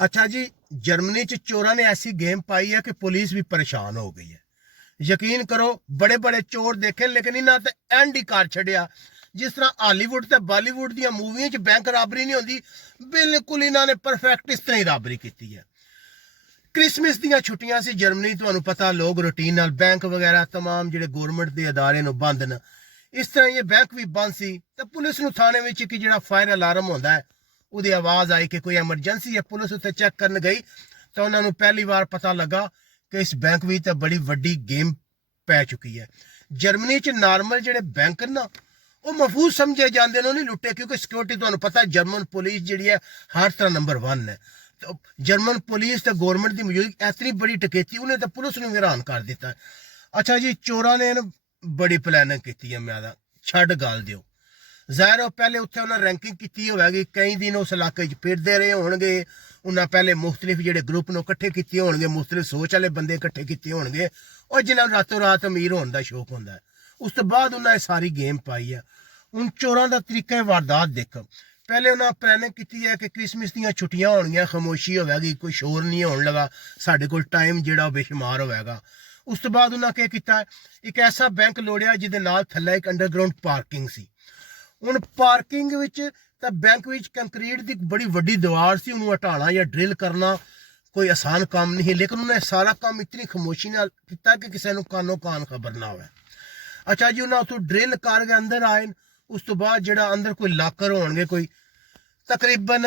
अच्छा जी, जर्मनी च चोरा ने ऐसी गेम पाई है कि पुलिस भी परेशान हो गई है। यकीन करो, बड़े बड़े चोर देखे लेकिन इन्होंने तो एंड ही कर छड़िया। जिस तरह हॉलीवुड ते बॉलीवुड दी मूवियां च बैंक राबरी नहीं होंदी, बिल्कुल इन्होंने परफेक्ट इस तरह ही राबरी की है। क्रिसमस दी छुट्टियां सी जर्मनी, तुहानू पता लोग रूटीन नाल बैंक वगैरह तमाम जिहड़े गौरमेंट के अदारे नु बंद न। इस तरह ये बैंक भी बंद सी ते पुलिस नु थाने विच एक जिहड़ा फायर अलार्म होंदा है ਉਹਦੀ आवाज़ आई कि कोई एमरजेंसी है। पुलिस उत्थे चेक करन गई तो उन्होंने पहली बार पता लगा कि इस बैंक में तो बड़ी वड्डी गेम पै चुकी है। जर्मनी च नॉर्मल जिहड़े बैंक ना वो महफूज समझे जाते हैं, नहीं लुटे, क्योंकि सिक्योरिटी तुहानू पता है जर्मन पुलिस जिहड़ी है हर तरह नंबर 1 है। तो जर्मन पुलिस तो गौरमेंट की मौजूदगी इतनी बड़ी टकेती उन्हें तो पुलिस ने हैरान कर दिता। अच्छा जी, चोरा ने बड़ी प्लैनिंग की है। मैं छड्ड गल दिओ, ज़ाहिर है पहले उत्थे उन्हें रैंकिंग की होगी, कई दिन उस इलाके फिरते रहे होंगे। उन्हें पहले मुख्तलिफ जो ग्रुप ने इकट्ठे किए होंगे, मुख्तलिफ सोच वाले बंदे इकट्ठे किए होंगे और जिन्हें रातों रात अमीर होने का शौक होंगे। उस तो बाद उन्हें सारी गेम पाई है। उन चोरों का तरीका वारदात देखो। पहले उन्हें प्लैनिंग की है कि क्रिसमस दी छुट्टियां होंगे, खामोशी होगी, कोई शोर नहीं होने लगा, साढ़े को टाइम जो बेशुमार होगा। उस तो बाद उन्हें क्या किया, एक ऐसा बैंक लोड़िया जिहदे नाल थल्ले एक अंडरग्राउंड पार्किंग सी। ਹੁਣ ਪਾਰਕਿੰਗ ਵਿੱਚ ਤਾਂ ਬੈਂਕ ਵਿੱਚ ਕੰਕਰੀਟ ਦੀ ਬੜੀ ਵੱਡੀ ਦੀਵਾਰ ਸੀ, ਉਹਨੂੰ ਹਟਾਉਣਾ ਜਾਂ ਡਰਿਲ ਕਰਨਾ ਕੋਈ ਆਸਾਨ ਕੰਮ ਨਹੀਂ ਹੈ, ਲੇਕਿਨ ਉਹਨੇ ਸਾਰਾ ਕੰਮ ਇਤਨੀ ਖਾਮੋਸ਼ੀ ਨਾਲ ਕੀਤਾ ਕਿ ਕਿਸੇ ਨੂੰ ਕਾਨੋ ਕਾਨ ਖਬਰ ਨਾ ਹੋਵੇ। ਅੱਛਾ ਜੀ, ਉਹਨਾਂ ਉੱਥੋਂ ਡਰਿਲ ਕਰਕੇ ਅੰਦਰ ਆਏ। ਉਸ ਤੋਂ ਬਾਅਦ ਜਿਹੜਾ ਅੰਦਰ ਕੋਈ ਲਾਕਰ ਹੋਣਗੇ, ਕੋਈ ਤਕਰੀਬਨ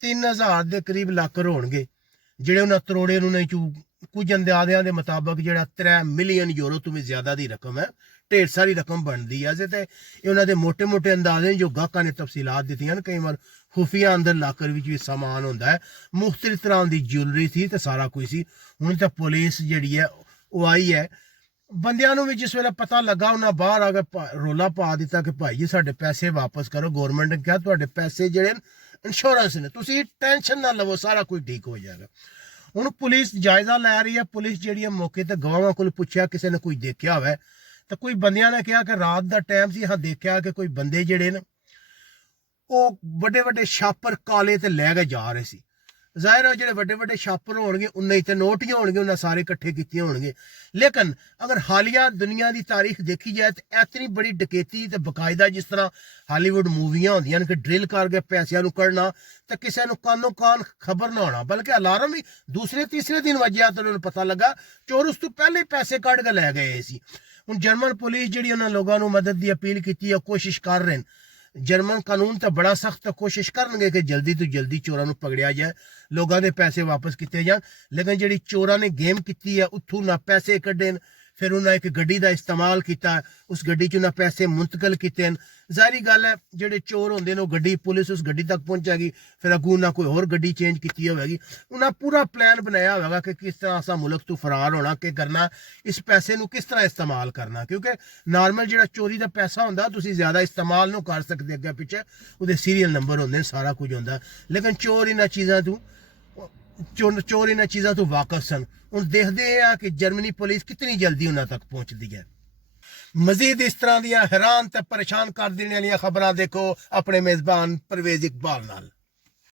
3000 ਦੇ ਕਰੀਬ ਲਾਕਰ ਹੋਣਗੇ, ਜਿਹੜੇ ਉਹਨਾਂ ਤਰੋੜੇ ਨੂੰ ਨਹੀਂ ਚੂ। ਕੁਝ ਅੰਦਾਜ਼ਿਆਂ ਦੇ ਮੁਤਾਬਕ ਜਿਹੜਾ 3 ਮਿਲੀਅਨ ਯੂਰੋ ਤੋਂ ਵੀ ਜ਼ਿਆਦਾ ਦੀ ਰਕਮ ਹੈ, ढेर सारी रकम बनती है। अजे तो इन्होंने मोटे मोटे अंदाजे जो गाहकों ने तफसीलात दी हैं, कई बार खुफिया अंदर लाकर भी सामान होंदा है, मुख्तलिफ तरह की ज्वेलरी थी तो सारा कुछ सी। हुण तो पुलिस जिहड़ी है वो आई है। बंदियां नूं भी जिस वेले पता लगा उन्हें बाहर आके रोला पा दिता कि भाई जी साडे पैसे वापस करो। गौरमेंट ने कहा तुहाडे पैसे जिहड़े इंश्योरेंस ने, तुसीं टेंशन ना लवो, सारा कुछ ठीक हो जाएगा। हुण पुलिस जायजा लै रही है। पुलिस जिहड़ी है मौके ते गवाहां कोल पुछया किसी ने कोई देखा होवे तो कोई बंदियां ने कहा कि रात का टाइम से हाँ देखा कि कोई बंदे जिहड़े न वो बड़े बड़े छापर काले ते लै के जा रहे सी। जाहिर है जो बड़े बड़े छापर होंगे उन्हें तो नोट ही होंगे, उन्हें सारे इकट्ठे किए होंगे। लेकिन अगर हालिया दुनिया की तारीख देखी जाए तो इतनी बड़ी डकैती तो बकायदा जिस तरह हॉलीवुड मूवियां होंदियां कि ड्रिल करके पैसों को कढ़ना तो किसी को कानों कान खबर ना होना, बल्कि अलार्म ही दूसरे तीसरे दिन वजया तो उन्हें पता लगा चोर उस तो पहले ही पैसे कढ़ के लै गए सी। हुण जर्मन पुलिस जिहड़ी उन्होंने लोगों को मदद की अपील की है, कोशिश कर रहे हैं। जर्मन कानून तो बड़ा सख्त, कोशिश करनगे कि जल्दी तो जल्दी चोरों को पकड़िया जाए, लोगों के पैसे वापस किए जाए। लेकिन जी चोरों ने गेम की है उतों ना पैसे कढ़े, फिर उन्हें एक गड्डी का इस्तेमाल किया, उस गड्डी च उन्हें पैसे मुंतकिल किए। जाहिर गल है जो चोर होंगे वो गड्डी पुलिस उस गड्डी तक पहुंचेगी, फिर अगू ना कोई होर गड्डी चेंज की होगी। उन्हें पूरा प्लान बनाया होगा कि किस तरह असा मुल्क तो फरार होना, कि करना, इस पैसे को किस तरह इस्तेमाल करना। क्योंकि नॉर्मल जो चोरी का पैसा होंगे तुम ज्यादा इस्तेमाल नहीं कर सकते, अगे पिछे वो सीरियल नंबर होंगे, सारा कुछ होंगे। लेकिन चोर इन चीज़ों तो चोर इन चीज़ों तो वाकफ सन। हम देखते हैं कि जर्मनी पुलिस कितनी जल्दी उन्होंने तक पहुँचती है। मजीद इस तरह दी हैरान ते परेशान कर देने वाली खबरां देखो अपने मेजबान परवेज इकबाल नाल।